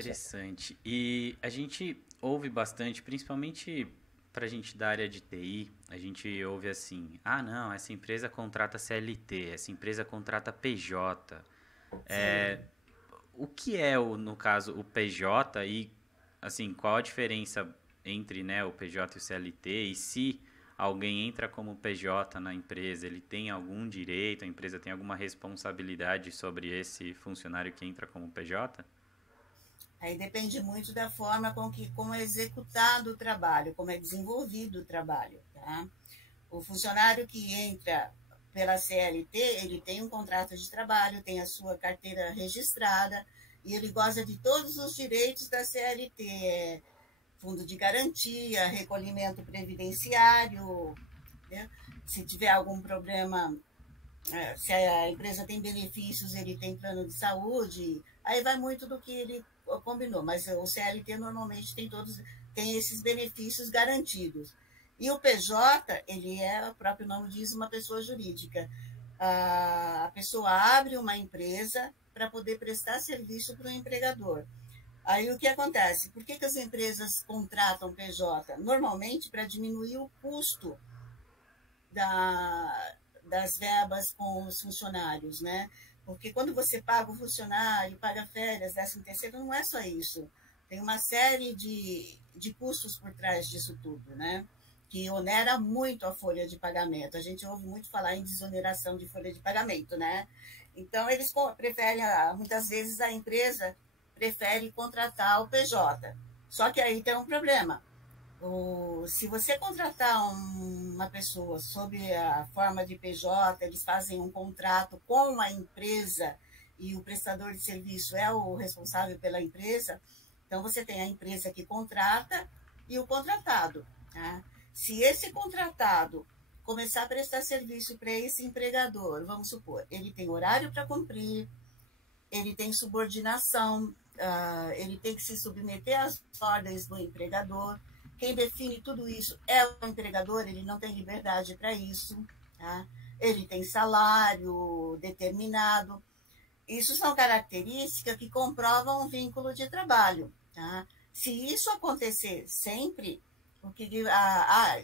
Interessante. E a gente ouve bastante, principalmente para a gente da área de TI, a gente ouve assim: ah, não, essa empresa contrata CLT, essa empresa contrata PJ. Sim. O que é, no caso, o PJ e, assim, qual a diferença entre, né, o PJ e o CLT? E se alguém entra como PJ na empresa, ele tem algum direito, a empresa tem alguma responsabilidade sobre esse funcionário que entra como PJ? Aí depende muito da forma como é executado o trabalho, como é desenvolvido o trabalho, tá? O funcionário que entra pela CLT, ele tem um contrato de trabalho, tem a sua carteira registrada e ele goza de todos os direitos da CLT, fundo de garantia, recolhimento previdenciário, né? Se tiver algum problema, se a empresa tem benefícios, ele tem plano de saúde, aí vai muito do que ele combinou, mas o CLT normalmente tem esses benefícios garantidos. E o PJ, ele é, o próprio nome diz, uma pessoa jurídica. A pessoa abre uma empresa para poder prestar serviço para o empregador. Aí o que acontece? Por que as empresas contratam PJ? Normalmente para diminuir o custo da, das verbas com os funcionários, né? Porque quando você paga o funcionário, paga férias, 13º, não é só isso. Tem uma série de custos por trás disso tudo, né? Que onera muito a folha de pagamento. A gente ouve muito falar em desoneração de folha de pagamento, né? Então, eles preferem, muitas vezes a empresa prefere contratar o PJ. Só que aí tem um problema. Se você contratar uma pessoa sob a forma de PJ, eles fazem um contrato com a empresa e o prestador de serviço é o responsável pela empresa, então você tem a empresa que contrata e o contratado. Tá? Se esse contratado começar a prestar serviço para esse empregador, vamos supor, ele tem horário para cumprir, ele tem subordinação, ele tem que se submeter às ordens do empregador. Quem define tudo isso é o empregador, ele não tem liberdade para isso. Tá? Ele tem salário determinado. Isso são características que comprovam um vínculo de trabalho. Tá? Se isso acontecer sempre,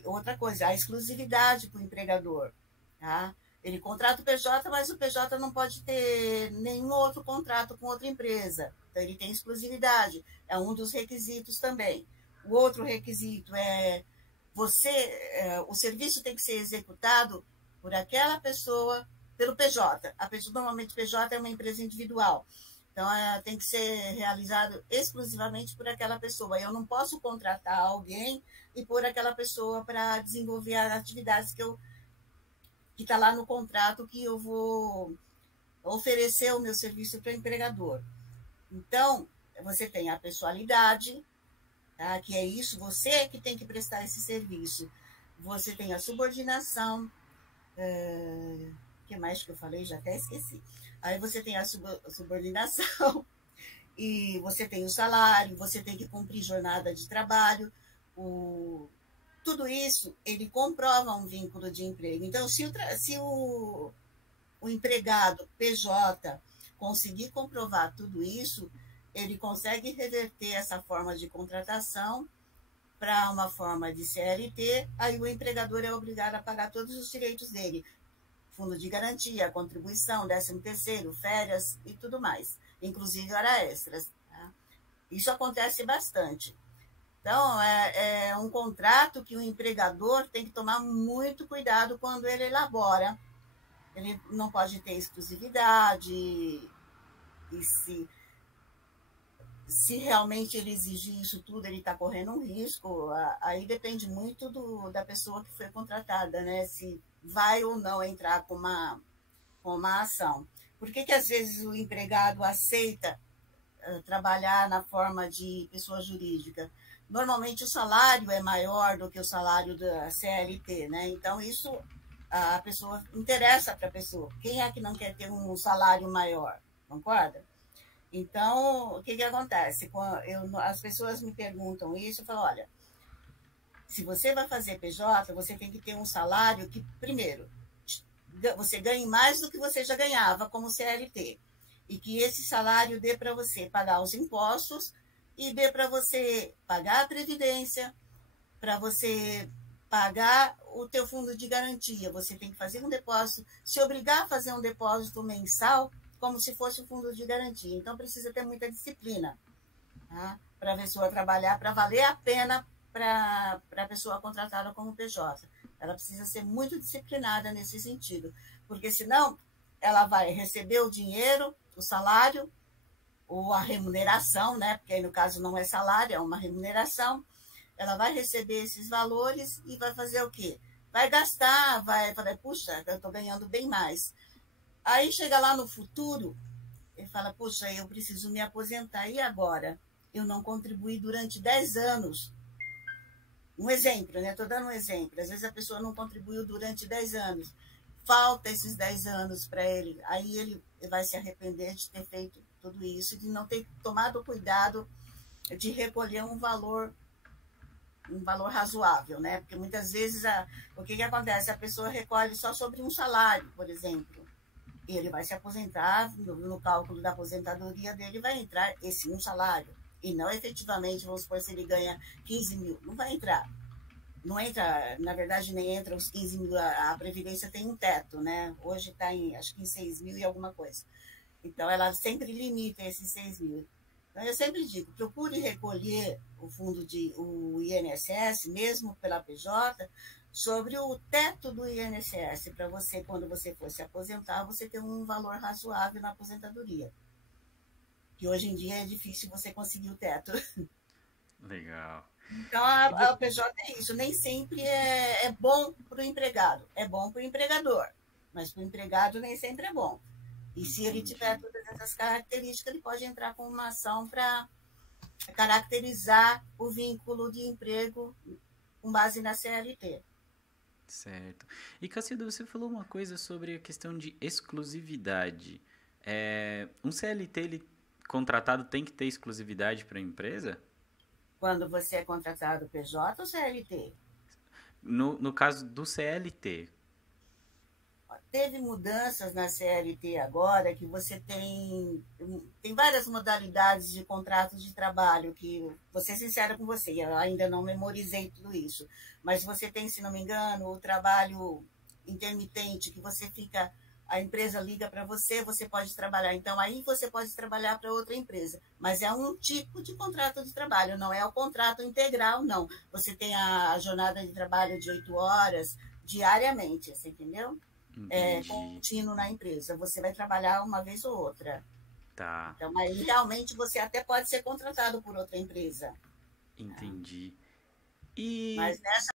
outra coisa, a exclusividade para o empregador. Tá? Ele contrata o PJ, mas o PJ não pode ter nenhum outro contrato com outra empresa. Então, ele tem exclusividade. É um dos requisitos também. O outro requisito é o serviço tem que ser executado por aquela pessoa, pelo PJ. A pessoa, normalmente, PJ é uma empresa individual. Então, tem que ser realizado exclusivamente por aquela pessoa. Eu não posso contratar alguém e pôr aquela pessoa para desenvolver as atividades que está lá no contrato que eu vou oferecer o meu serviço para o empregador. Então, você tem a pessoalidade, tá? Que é isso, você que tem que prestar esse serviço. Você tem a subordinação, o que mais que eu falei? Já até esqueci. Aí você tem a subordinação, e você tem o salário, você tem que cumprir jornada de trabalho, o, tudo isso, ele comprova um vínculo de emprego. Então, se o empregado PJ conseguir comprovar tudo isso, ele consegue reverter essa forma de contratação para uma forma de CLT, aí o empregador é obrigado a pagar todos os direitos dele, fundo de garantia, contribuição, 13º, férias e tudo mais, inclusive hora extras. Tá? Isso acontece bastante. Então, é um contrato que o empregador tem que tomar muito cuidado quando ele elabora. Ele não pode ter exclusividade, e se realmente ele exigir isso tudo, ele está correndo um risco. Aí depende muito da pessoa que foi contratada, né? Se vai ou não entrar com uma ação. Por que às vezes o empregado aceita trabalhar na forma de pessoa jurídica? Normalmente o salário é maior do que o salário da CLT, né? Então isso a pessoa interessa para a pessoa. Quem é que não quer ter um salário maior? Concorda? Então, o que acontece? As pessoas me perguntam isso, eu falo, olha, se você vai fazer PJ, você tem que ter um salário que, primeiro, você ganhe mais do que você já ganhava como CLT. E que esse salário dê para você pagar os impostos e B, para você pagar a previdência, para você pagar o teu fundo de garantia. Você tem que fazer um depósito, se obrigar a fazer um depósito mensal, como se fosse um fundo de garantia. Então, precisa ter muita disciplina, tá? Para a pessoa trabalhar, para valer a pena para a pessoa contratada como PJ. Ela precisa ser muito disciplinada nesse sentido, porque senão ela vai receber o dinheiro, o salário, ou a remuneração, né? Porque aí no caso não é salário, é uma remuneração. Ela vai receber esses valores e vai fazer o quê? Vai gastar, vai falar, puxa, eu estou ganhando bem mais. Aí chega lá no futuro, ele fala, puxa, eu preciso me aposentar, e agora? Eu não contribuí durante 10 anos. Um exemplo, né? Estou dando um exemplo. Às vezes a pessoa não contribuiu durante 10 anos. Falta esses 10 anos para ele. Aí ele vai se arrepender de ter feito tudo isso, de não ter tomado cuidado de recolher um valor razoável, né? Porque muitas vezes o que acontece? A pessoa recolhe só sobre um salário, por exemplo. E ele vai se aposentar, no cálculo da aposentadoria dele vai entrar esse um salário. E não efetivamente, vamos supor, se ele ganha 15 mil, não vai entrar. Não entra, na verdade, nem entra os 15 mil, a Previdência tem um teto, né? Hoje está acho que em 6 mil e alguma coisa. Então, ela sempre limita esses 6 mil. Então, eu sempre digo, procure recolher o INSS, mesmo pela PJ, sobre o teto do INSS, para você, quando você for se aposentar, você ter um valor razoável na aposentadoria. Que hoje em dia é difícil você conseguir o teto. Legal. Então, E vo- a PJ é isso, nem sempre é bom para o empregado, é bom para o empregador, mas para o empregado nem sempre é bom. E se ele tiver Entendi. todas essas características, ele pode entrar com uma ação para caracterizar o vínculo de emprego com base na CLT. Certo. E Cacilda, você falou uma coisa sobre a questão de exclusividade. Um CLT ele, contratado tem que ter exclusividade para a empresa? Quando você é contratado PJ ou CLT? No caso do CLT. Teve mudanças na CLT agora, que você tem várias modalidades de contrato de trabalho, que, vou ser sincera com você, eu ainda não memorizei tudo isso, mas você tem, se não me engano, o trabalho intermitente, que você fica, a empresa liga para você, você pode trabalhar. Então, aí você pode trabalhar para outra empresa, mas é um tipo de contrato de trabalho, não é o contrato integral, não. Você tem a jornada de trabalho de 8 horas diariamente, você entendeu? Entendi. Contínuo na empresa. Você vai trabalhar uma vez ou outra. Tá. Então, aí realmente você até pode ser contratado por outra empresa. Entendi. E Mas nessa